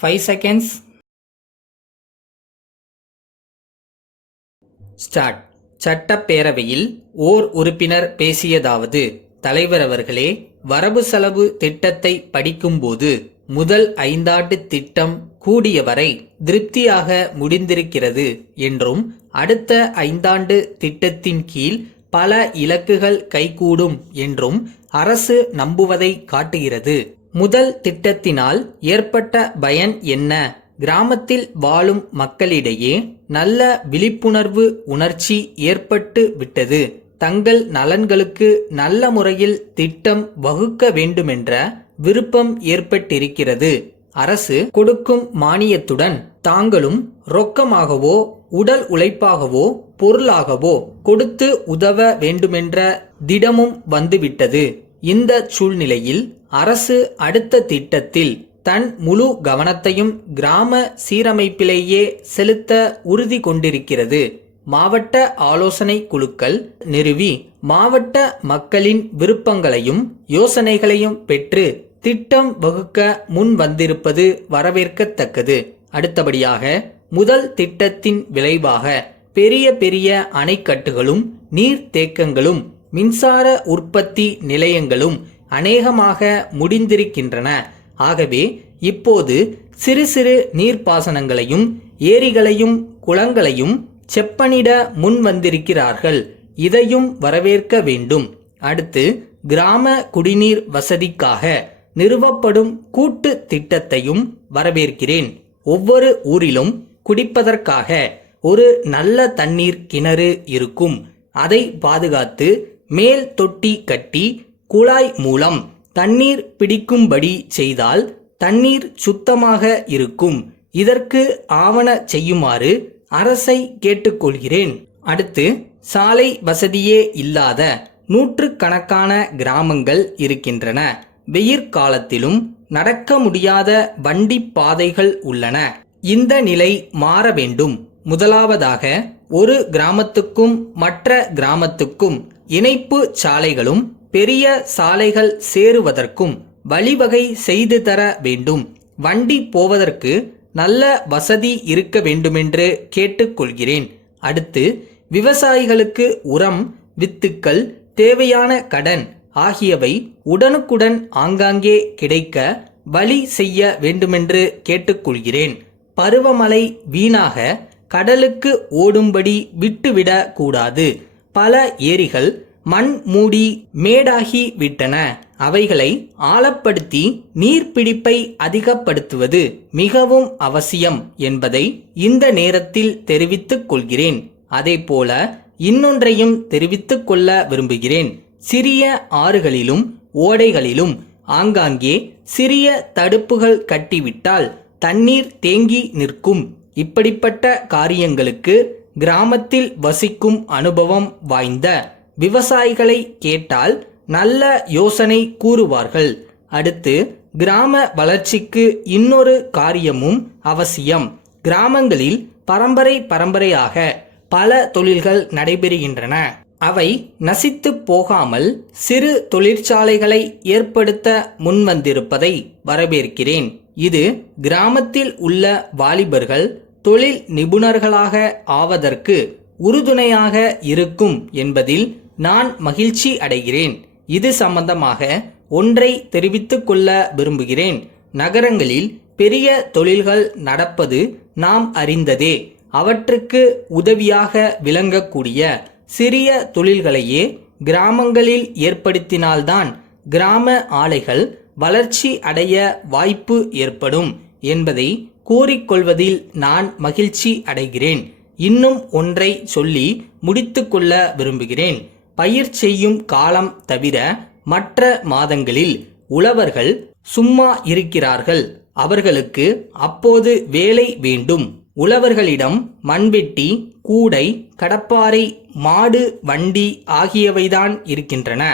5 seconds. Start. சட்டப்பேரவையில் ஓர் உறுப்பினர் பேசியதாவது: தலைவர் அவர்களே, வரவு செலவு திட்டத்தை படிக்கும்போது முதல் 5 ஆண்டு திட்டம் கூடியவரை திருப்தியாக முடிந்திருக்கிறது என்றும், அடுத்த 5 ஆண்டு திட்டத்தின் கீழ் பல இலக்குகள் கைகூடும் என்றும் அரசு நம்புவதை காட்டுகிறது. முதல் திட்டத்தினால் ஏற்பட்ட பயன் என்ன? கிராமத்தில் வாழும் மக்களிடையே நல்ல விழிப்புணர்வு உணர்ச்சி ஏற்பட்டு விட்டது. தங்கள் நலன்களுக்கு நல்ல முறையில் திட்டம் வகுக்க வேண்டுமென்ற விருப்பம் ஏற்பட்டிருக்கிறது. அரசு கொடுக்கும் மானியத்துடன் தாங்களும் ரொக்கமாகவோ உடல் உழைப்பாகவோ பொருளாகவோ கொடுத்து உதவ வேண்டுமென்ற திடமும் வந்துவிட்டது. இந்த சூழ்நிலையில் அரசு அடுத்த திட்டத்தில் தன் முழு கவனத்தையும் கிராம சீரமைப்பிலேயே செலுத்த உறுதி கொண்டிருக்கிறது. மாவட்ட ஆலோசனை குழுக்கள் நிறுவி மாவட்ட மக்களின் விருப்பங்களையும் யோசனைகளையும் பெற்று திட்டம் வகுக்க முன் வந்திருப்பது வரவேற்கத்தக்கது. அடுத்தபடியாக, முதல் திட்டத்தின் விளைவாக பெரிய பெரிய அணைக்கட்டுகளும் நீர்த்தேக்கங்களும் மின்சார உற்பத்தி நிலையங்களும் அநேகமாக முடிந்திருக்கின்றன. ஆகவே இப்போது சிறு சிறு நீர்ப்பாசனங்களையும் ஏரிகளையும் குளங்களையும் செப்பனிட முன் வந்திருக்கிறார்கள். இதையும் வரவேற்க வேண்டும். அடுத்து, கிராம குடிநீர் வசதிக்காக நிறுவப்படும் கூட்டு திட்டத்தையும் வரவேற்கிறேன். ஒவ்வொரு ஊரிலும் குடிப்பதற்காக ஒரு நல்ல தண்ணீர் கிணறு இருக்கும். அதை பாதுகாத்து மேல் தொட்டி கட்டி குழாய் மூலம் தண்ணீர் பிடிக்கும்படி செய்தால் தண்ணீர் சுத்தமாக இருக்கும். இதற்கு ஆவண செய்யுமாறு அரசை கேட்டுக்கொள்கிறேன். அடுத்து, சாலை வசதியே இல்லாத நூற்றுக்கணக்கான கிராமங்கள் இருக்கின்றன. வெயிற்காலத்திலும் நடக்க முடியாத வண்டி பாதைகள் உள்ளன. இந்த நிலை மாற வேண்டும். முதலாவதாக, ஒரு கிராமத்துக்கும் மற்ற கிராமத்துக்கும் இணைப்பு சாலைகளும் பெரிய சாலைகள் சேருவதற்கும் வழிவகை செய்து தர வேண்டும். வண்டி போவதற்கு நல்ல வசதி இருக்க வேண்டுமென்று கேட்டுக்கொள்கிறேன். அடுத்து, விவசாயிகளுக்கு உரம், வித்துக்கள், தேவையான கடன் ஆகியவை உடனுக்குடன் ஆங்காங்கே கிடைக்க வழி செய்ய வேண்டுமென்று கேட்டுக்கொள்கிறேன். பருவமழை வீணாக கடலுக்கு ஓடும்படி விட்டுவிடக் கூடாது. பல ஏரிகள் மண் மூடி மேடாகி விட்டன. அவைகளை ஆழப்படுத்தி நீர்பிடிப்பை அதிகப்படுத்துவது மிகவும் அவசியம் என்பதை இந்த நேரத்தில் தெரிவித்துக் கொள்கிறேன். அதேபோல இன்னொன்றையும் தெரிவித்துக் கொள்ள விரும்புகிறேன். சிறிய ஆறுகளிலும் ஓடைகளிலும் ஆங்காங்கே சிறிய தடுப்புகள் கட்டிவிட்டால் தண்ணீர் தேங்கி நிற்கும். இப்படிப்பட்ட காரியங்களுக்கு கிராமத்தில் வசிக்கும் அனுபவம் வாய்ந்த விவசாயிகளை கேட்டால் நல்ல யோசனை கூறுவார்கள். அடுத்து, கிராம வளர்ச்சிக்கு இன்னொரு காரியமும் அவசியம். கிராமங்களில் பரம்பரையாக பல தொழில்கள் நடைபெறுகின்றன. அவை நசித்து போகாமல் சிறு தொழிற்சாலைகளை ஏற்படுத்த முன்வந்திருப்பதை வரவேற்கிறேன். இது கிராமத்தில் உள்ள வாலிபர்கள் தொழில் நிபுணர்களாக ஆவதற்கு உறுதுணையாக இருக்கும் என்பதில் நான் மகிழ்ச்சி அடைகிறேன். இது சம்பந்தமாக ஒன்றை தெரிவித்துக் கொள்ள விரும்புகிறேன். நகரங்களில் பெரிய தொழில்கள் நடப்பது நாம் அறிந்ததே. அவற்றுக்கு உதவியாக விளங்கக்கூடிய சிறிய தொழில்களையே கிராமங்களில் ஏற்படுத்தினால்தான் கிராம ஆலைகள் வளர்ச்சி அடைய வாய்ப்பு ஏற்படும் என்பதை கூறிக்கொள்வதில் நான் மகிழ்ச்சி அடைகிறேன். இன்னும் ஒன்றை சொல்லி முடித்துக்கொள்ள விரும்புகிறேன். பயிர் செய்யும் காலம் தவிர மற்ற மாதங்களில் உழவர்கள் சும்மா இருக்கிறார்கள். அவர்களுக்கு அப்போது வேலை வேண்டும். உழவர்களிடம் மண்வெட்டி, கூடை, கடப்பாரை, மாடு, வண்டி ஆகியவைதான் இருக்கின்றன.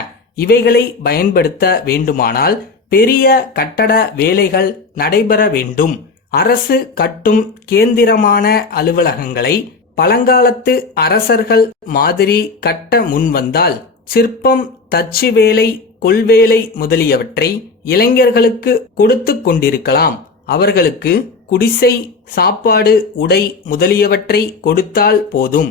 இவைகளை பயன்படுத்த வேண்டுமானால் பெரிய கட்டட வேலைகள் நடைபெற வேண்டும். அரசு கட்டும் கேந்திரமான அலுவலகங்களை பழங்காலத்து அரசர்கள் மாதிரி கட்ட முன்வந்தால் சிற்பம், தச்சு வேலை, கொல்வேலை முதலியவற்றை இளைஞர்களுக்கு கொடுத்து கொண்டிருக்கலாம். அவர்களுக்கு குடிசை, சாப்பாடு, உடை முதலியவற்றை கொடுத்தால் போதும்.